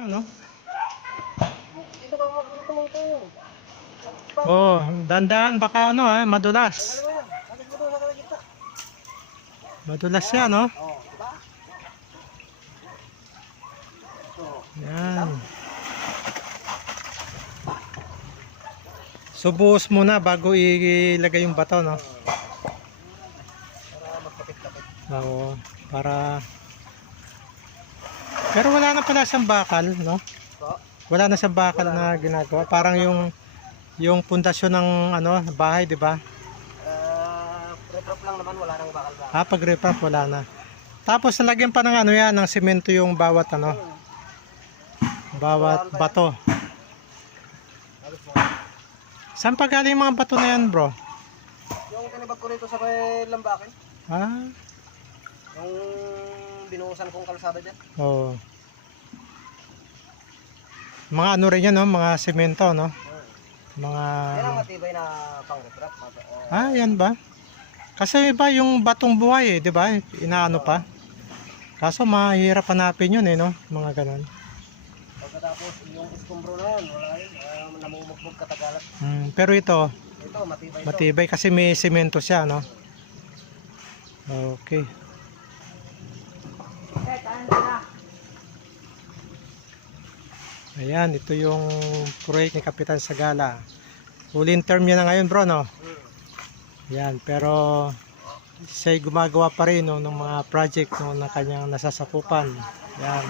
Yun, no? Oh, dandan baka ano madulas. Madulas yan, no? Yan. Subuhos muna bago ilagay yung bato, no? Oo, para... Pero wala na pala siyang bakal, no? Wala na siyang bakal na ginagawa. Parang yung pundasyon ng ano, bahay, di ba? Reprop lang naman, wala nang bakal ba. Pag reprop wala na. Tapos nalagyan pa ng ano yan, ng semento yung bawat ano, bawat bato. Saan pa galing yung mga bato na yan, bro? Yung tinibag ko rito sa may Lambakin. Yung binuhusan kong kalsada dyan. Oo. Mga ano rin yan, no? Mga semento, no? Mga... Yan ang matibay na pang-reprop. yan ba? Kasi iba yung batong buhay di ba? Inaano pa. Kaso mahirap hanapin yun no? Mga ganun. Pagkatapos yung iskombro na yan, wala yun. Namumugbog katagalat. Pero ito matibay, matibay kasi may semento siya, no? Okay. Ayan, ito yung project ni Kapitan Sagala. Huling term niya na ngayon, bro, no? Yan, pero siya'y gumagawa pa rin no, ng mga project no, na kanyang nasasakupan. Yan.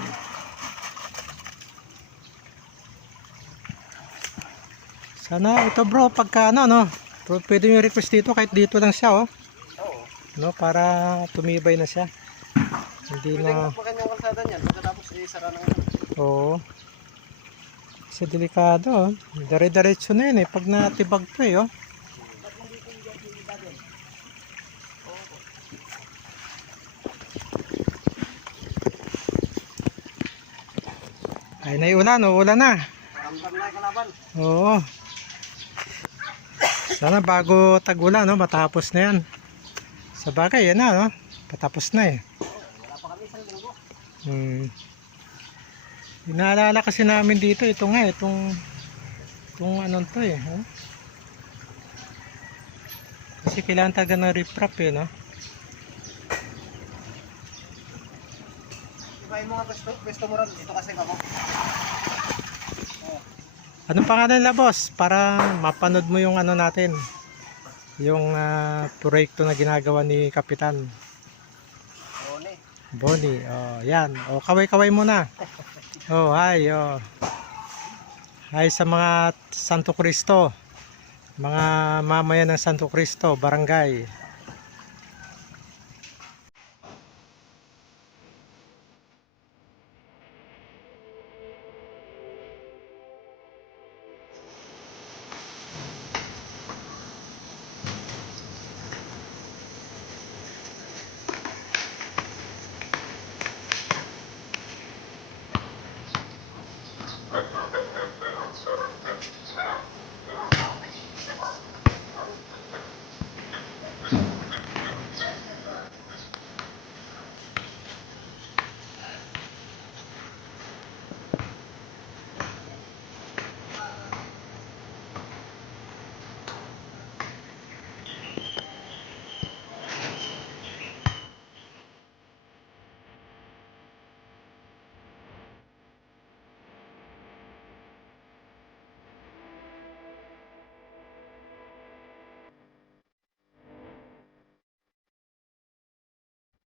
Sana ito, bro, pagka ano, no? Pwede nyo request dito, kahit dito lang siya, oh. No, para tumibay na siya. Hindi na... Pwede yung kalsada niyan, pagkatapos isara ng... Oo. Kasi delikado, oh. Dire-diretso na yun, pag natibag to, oh. Ay, naiulan, ulan na. Ramdam na yung kalaban. Oo. Sana bago tag-ulan, no, matapos na yan. Sa bagay, yan na, no? Patapos na Wala pa kami isang linggo. Inaalala kasi namin dito, ito nga, itong anong to huh? Kasi kailangan taga na riprap no? Ibahin mo nga pwesto mo ron, dito kasi ako. Anong pangalan na, boss? Para mapanood mo yung ano natin, yung proyekto na ginagawa ni Kapitan Bonnie. Oh, yan. Oh, kaway-kaway muna. Oh, hi. Oh. Hi sa mga Santo Cristo. Mga mamayan ng Santo Cristo, barangay.